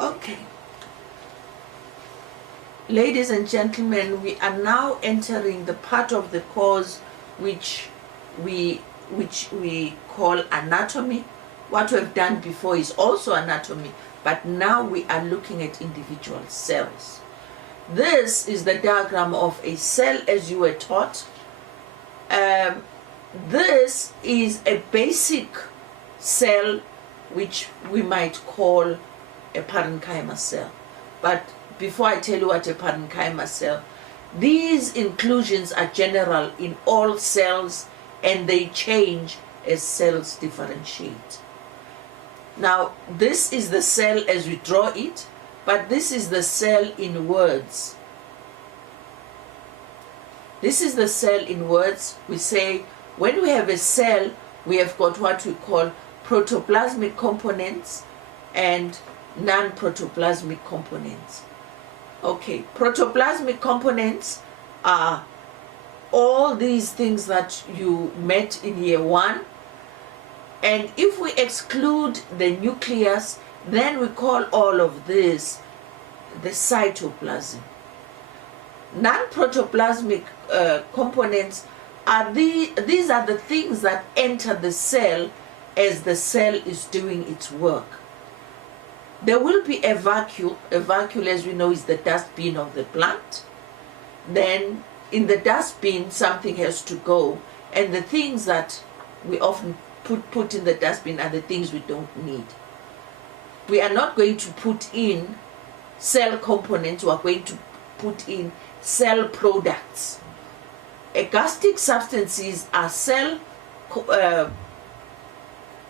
Okay. Ladies and gentlemen, we are now entering the part of the course which we call anatomy. What we've done before is also anatomy, but now we are looking at individual cells. This is the diagram of a cell as you were taught. This is a basic cell which we might call a parenchyma cell. But before I tell you what a parenchyma cell, these inclusions are general in all cells and they change as cells differentiate. Now, this is the cell as we draw it, but this is the cell in words. This is the cell in words. We say when we have a cell, we have got what we call protoplasmic components and non-protoplasmic components. Okay, protoplasmic components are all these things that you met in year 1. And if we exclude the nucleus, then we call all of this the cytoplasm. Non-protoplasmic components are these are the things that enter the cell as the cell is doing its work. There will be a vacuole. A vacuole, as we know, is the dustbin of the plant. Then in the dustbin, something has to go. And the things that we often put in the dustbin are the things we don't need. We are not going to put in cell components. We are going to put in cell products. Agastic substances are cell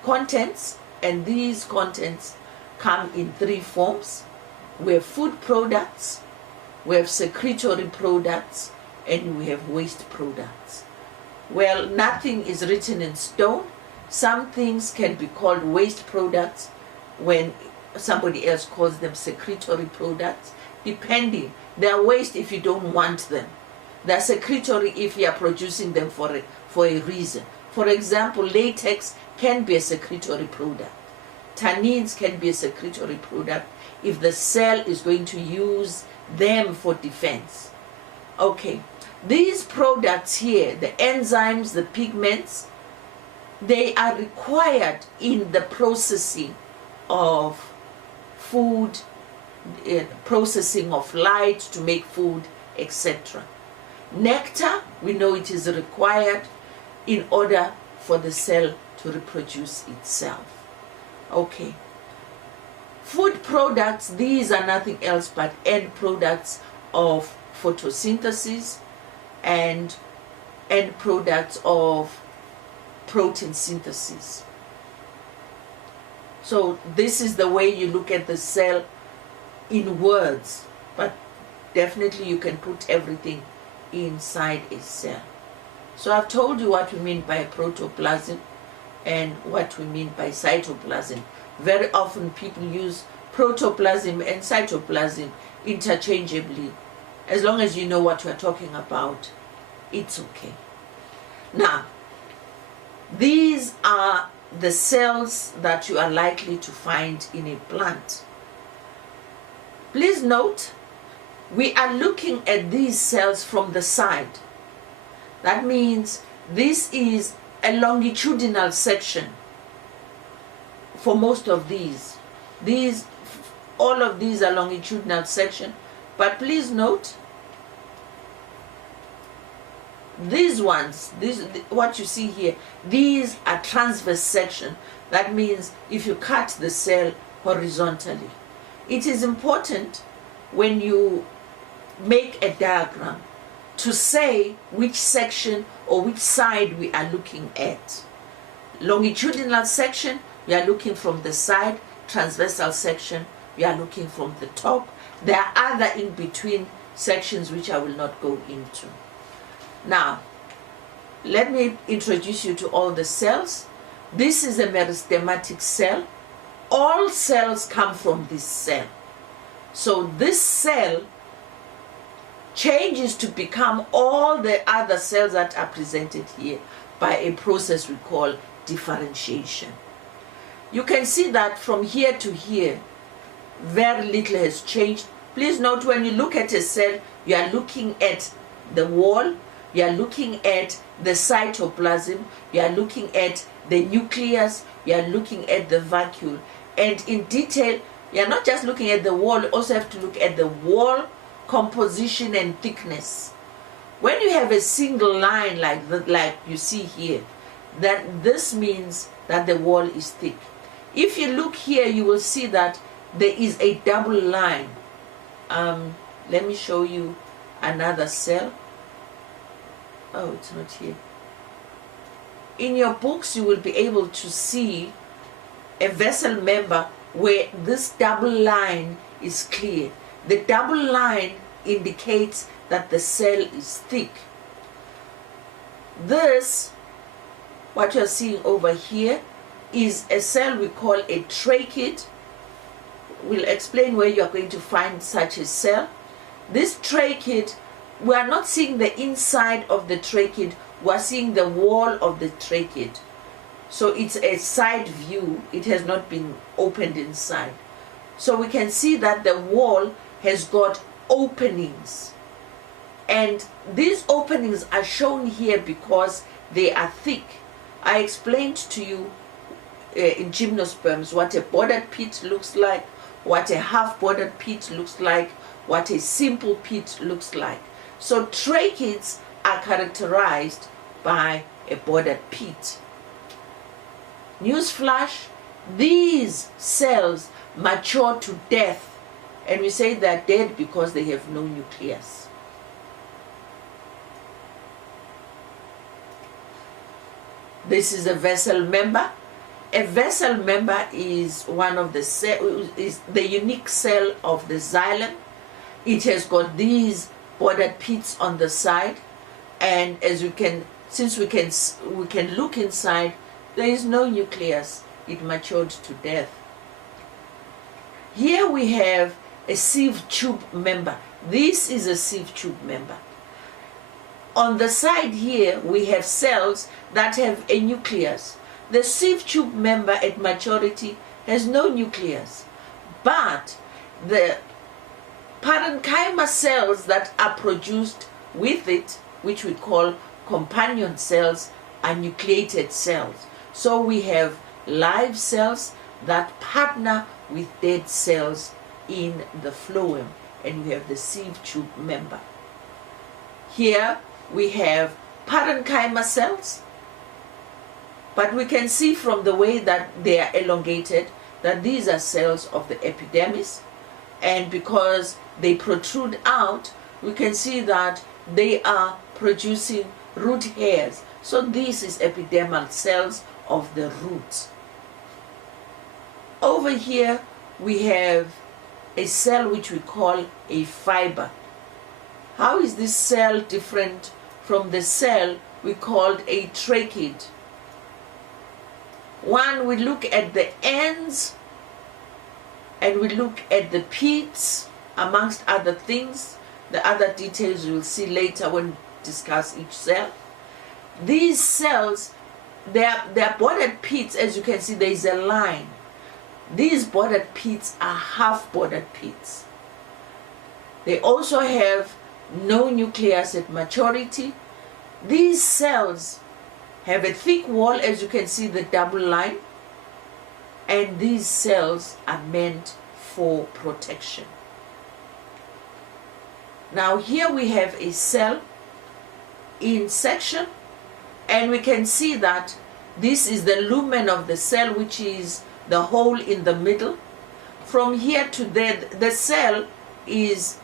contents, and these contents come in 3 forms. We have food products, we have secretory products, and we have waste products. Well, nothing is written in stone. Some things can be called waste products when somebody else calls them secretory products, depending. They are waste if you don't want them. They are secretory if you are producing them for a reason. For example, latex can be a secretory product. Tannins can be a secretory product if the cell is going to use them for defense. Okay, these products here, the enzymes, the pigments, they are required in the processing of food, processing of light to make food, etc. Nectar, we know it is required in order for the cell to reproduce itself. Okay. Food products, these are nothing else but end products of photosynthesis and end products of protein synthesis. So this is the way you look at the cell in words, but definitely you can put everything inside a cell. So I've told you what we mean by protoplasm and what we mean by cytoplasm. Very often people use protoplasm and cytoplasm interchangeably. As long as you know what we're talking about, it's okay. Now, these are the cells that you are likely to find in a plant. Please note, we are looking at these cells from the side. That means this is a longitudinal section for most of these. All of these are longitudinal section, but please note, these ones, what you see here, these are transverse section. That means if you cut the cell horizontally. It is important when you make a diagram to say which section or which side we are looking at. Longitudinal section, we are looking from the side. Transversal section, we are looking from the top. There are other in-between sections which I will not go into. Now, let me introduce you to all the cells. This is a meristematic cell. All cells come from this cell. So this cell changes to become all the other cells that are presented here by a process we call differentiation. You can see that from here to here, very little has changed. Please note, when you look at a cell, you are looking at the wall, you are looking at the cytoplasm, you are looking at the nucleus, you are looking at the vacuole. And in detail, you are not just looking at the wall, you also have to look at the wall composition and thickness. When you have a single line like you see here, then this means that the wall is thick. If you look here, you will see that there is a double line. Let me show you another cell. Oh, it's not here. In your books, you will be able to see a vessel member where this double line is clear. The double line indicates that the cell is thick. This, what you're seeing over here, is a cell we call a trachea. We'll explain where you are going to find such a cell. This trachea, we are not seeing the inside of the trachea, we are seeing the wall of the trachea. So it's a side view, it has not been opened inside. So we can see that the wall has got openings. And these openings are shown here because they are thick. I explained to you in gymnosperms what a bordered pit looks like, what a half-bordered pit looks like, what a simple pit looks like. So tracheae are characterized by a bordered pit. Newsflash, these cells mature to death, and we say they're dead because they have no nucleus. This is a vessel member. A vessel member is one of the is the unique cell of the xylem. It has got these bordered pits on the side, and as we can, since we can look inside, there is no nucleus. It matured to death. Here we have a sieve tube member. This is a sieve tube member. On the side here, we have cells that have a nucleus. The sieve tube member at maturity has no nucleus, but the parenchyma cells that are produced with it, which we call companion cells, are nucleated cells. So we have live cells that partner with dead cells in the phloem, and we have the sieve tube member. Here we have parenchyma cells, but we can see from the way that they are elongated that these are cells of the epidermis, and because they protrude out, we can see that they are producing root hairs. So this is epidermal cells of the roots. Over here we have a cell which we call a fiber. How is this cell different from the cell we called a trachea? One, we look at the ends and we look at the pits, amongst other things. The other details you'll see later when we discuss each cell. These cells, they are bordered pits. As you can see, there is a line. These bordered pits are half bordered pits. They also have no nucleus at maturity. These cells have a thick wall, as you can see, the double line, and these cells are meant for protection. Now here we have a cell in section, and we can see that this is the lumen of the cell, which is the hole in the middle. From here to there, the cell is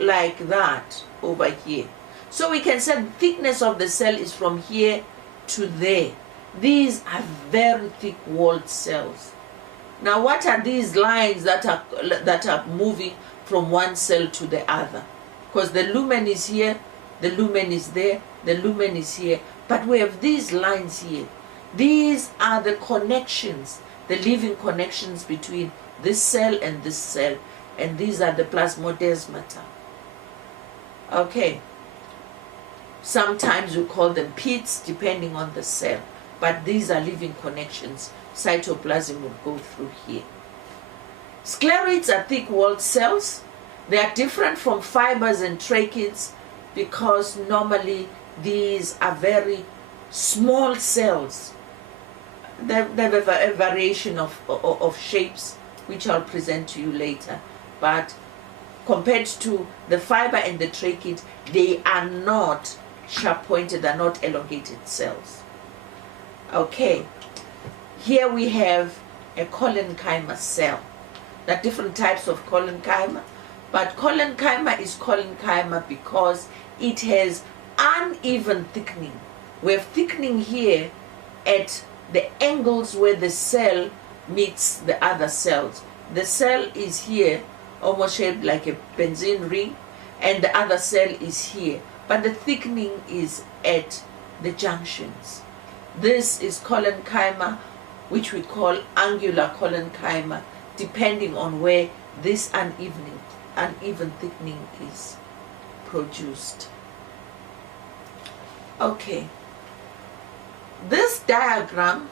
like that over here. So we can say the thickness of the cell is from here to there. These are very thick walled cells. Now what are these lines that are moving from one cell to the other? Because the lumen is here, the lumen is there, the lumen is here, but we have these lines here. These are the connections, the living connections between this cell and this cell, and these are the plasmodesmata. Okay, sometimes we call them pits depending on the cell, but these are living connections. Cytoplasm will go through here. Sclerids are thick-walled cells. They are different from fibers and tracheids because normally these are very small cells. They have a variation of shapes, which I'll present to you later. But compared to the fiber and the tracheid, they are not sharp-pointed, they're not elongated cells. Okay, here we have a Parenchyma cell. There are different types of Parenchyma, but Parenchyma is Parenchyma because it has uneven thickening. We have thickening here at the angles where the cell meets the other cells. The cell is here, almost shaped like a benzene ring, and the other cell is here. But the thickening is at the junctions. This is Parenchyma, which we call angular Parenchyma, depending on where this uneven thickening is produced. Okay. This diagram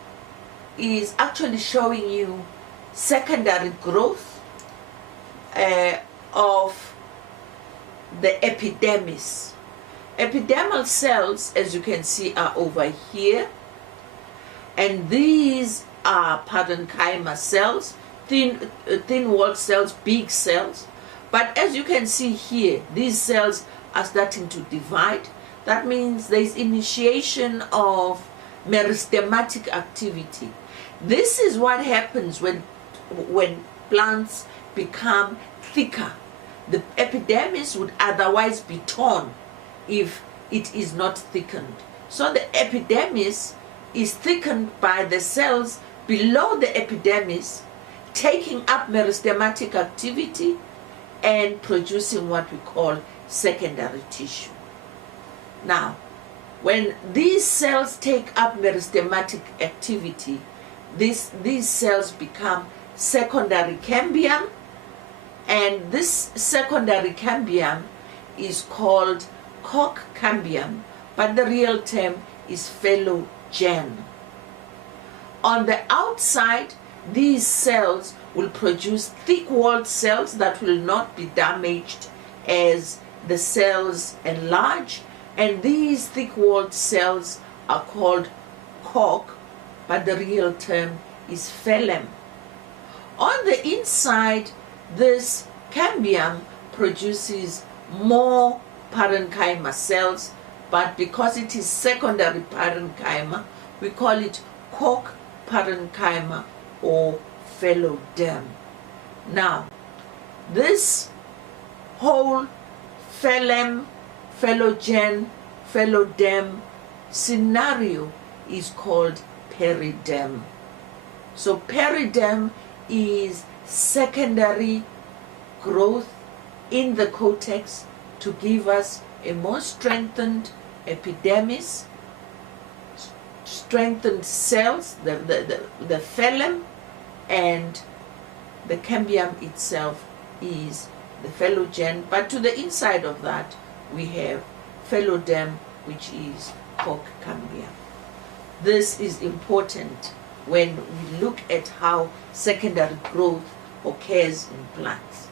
is actually showing you secondary growth of the epidermis. Epidermal cells, as you can see, are over here, and these are Parenchyma cells, thin-walled cells, big cells. But as you can see here, these cells are starting to divide. That means there is initiation of meristematic activity. This is what happens when plants become thicker. The epidermis would otherwise be torn if it is not thickened. So the epidermis is thickened by the cells below the epidermis, taking up meristematic activity and producing what we call secondary tissue. Now, when these cells take up meristematic activity, these cells become secondary cambium, and this secondary cambium is called cork cambium, but the real term is phylogen. On the outside, these cells will produce thick-walled cells that will not be damaged as the cells enlarge, and these thick-walled cells are called cork, but the real term is phylum. On the inside, this cambium produces more Parenchyma cells, but because it is secondary Parenchyma, we call it cork Parenchyma or phyloderm. Now, this whole phylum, phylogen, phyloderm scenario is called periderm. So periderm is secondary growth in the cortex to give us a more strengthened epidermis, strengthened cells, the phylum, and the cambium itself is the phylogen, but to the inside of that we have phyloderm, which is cork cambium. This is important when we look at how secondary growth occurs in plants.